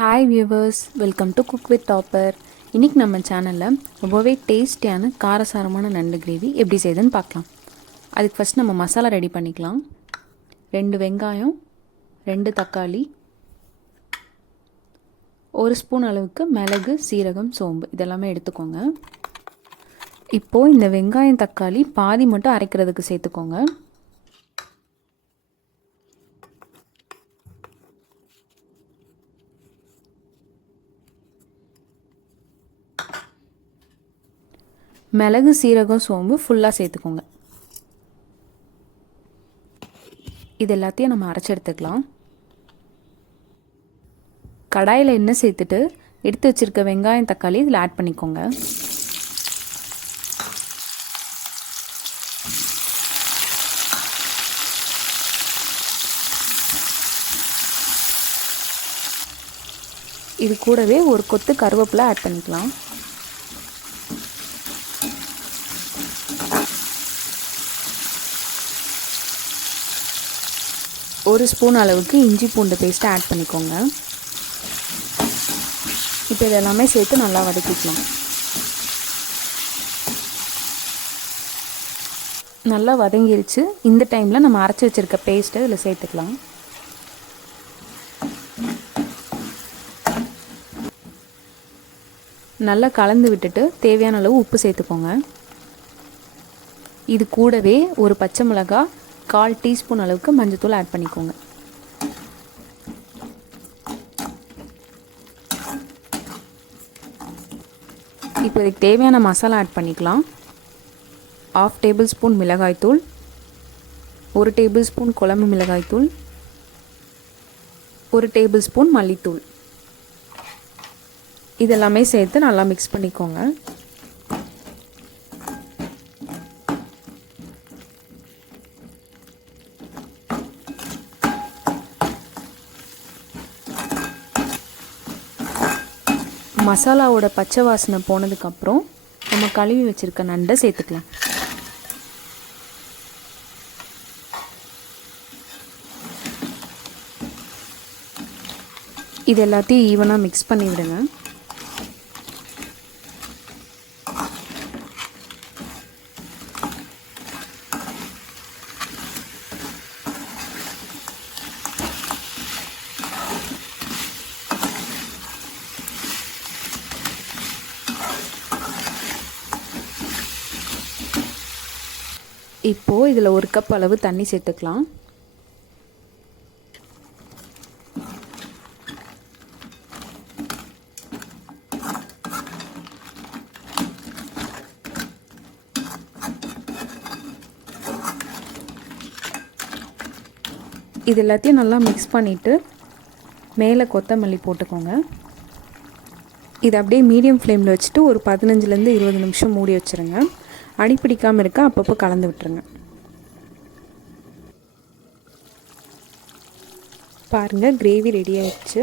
Hi viewers, welcome to cook with topper. இன்றைக்கி நம்ம சேனலில் ரொம்பவே டேஸ்டியான காரசாரமான நண்டு கிரேவி எப்படி செய்யுதுன்னு பார்க்கலாம். அதுக்கு ஃபஸ்ட் நம்ம மசாலா ரெடி பண்ணிக்கலாம். 2 வெங்காயம், 2 தக்காளி, 1 ஸ்பூன் அளவுக்கு மிளகு, சீரகம், சோம்பு இதெல்லாமே எடுத்துக்கோங்க. இப்போது இந்த வெங்காயம் தக்காளி பாதி மட்டும் அரைக்கிறதுக்கு சேர்த்துக்கோங்க. மிளகு, சீரகம், சோம்பு ஃபுல்லாக சேர்த்துக்கோங்க. இது எல்லாத்தையும் நம்ம அரைச்சி எடுத்துக்கலாம். கடாயில் எண்ணெய் சேர்த்துட்டு எடுத்து வச்சுருக்க வெங்காயம் தக்காளி இதில் ஆட் பண்ணிக்கோங்க. இது கூடவே ஒரு கொத்து கருவேப்பிலை ஆட் பண்ணிக்கலாம். ஒரு ஸ்பூன் அளவுக்கு இஞ்சி பூண்டு பேஸ்ட்டை ஆட் பண்ணிக்கோங்க. இப்போ இதெல்லாமே சேர்த்து நல்லா வதக்கிக்கலாம். நல்லா வதங்கிருச்சு. இந்த டைமில் நம்ம அரைச்சி வச்சுருக்க பேஸ்ட்டை இதில் சேர்த்துக்கலாம். நல்லா கலந்து விட்டுட்டு தேவையான அளவு உப்பு சேர்த்துக்கோங்க. இது கூடவே ஒரு பச்சை மிளகாய், 1/4 டீஸ்பூன் அளவுக்கு மஞ்சள்தூள் ஆட் பண்ணிக்கோங்க. இப்போ இதுக்கு தேவையான மசாலா ஆட் பண்ணிக்கலாம். 1/2 டேபிள் ஸ்பூன் மிளகாய்த்தூள், 1 டேபிள் ஸ்பூன் குழம்பு மிளகாய்த்தூள், 1 டேபிள் ஸ்பூன் மல்லித்தூள் இதெல்லாமே சேர்த்து நல்லா மிக்ஸ் பண்ணிக்கோங்க. மசாலாவோட பச்சை வாசனை போனதுக்கப்புறம் நம்ம கழுவி வச்சுருக்க நண்டை சேர்த்துக்கலாம். இது எல்லாத்தையும் ஈவனாக மிக்ஸ் பண்ணி விடுங்க. இப்போது இதில் 1 கப் அளவு தண்ணி சேர்த்துக்கலாம். இது எல்லாத்தையும் நல்லா மிக்ஸ் பண்ணிவிட்டு மேலே கொத்தமல்லி போட்டுக்கோங்க. இது அப்படியே மீடியம் ஃப்ளேமில் வச்சுட்டு ஒரு 15லேருந்து 20 நிமிஷம் மூடி வச்சுருங்க. அடி பிடிக்காமல் இருக்க அப்பப்போ கலந்து விட்டுருங்க. பாருங்கள், கிரேவி ரெடி ஆயிடுச்சு.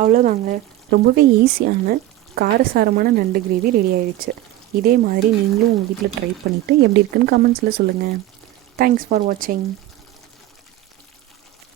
அவ்வளோதாங்க, ரொம்பவே ஈஸியான காரசாரமான நண்டு கிரேவி ரெடி ஆயிடுச்சு. இதே மாதிரி நீங்களும் உங்கள் வீட்டில் ட்ரை பண்ணிவிட்டு எப்படி இருக்குன்னு கமெண்ட்ஸில் சொல்லுங்கள். தேங்க்ஸ் ஃபார் வாட்சிங்.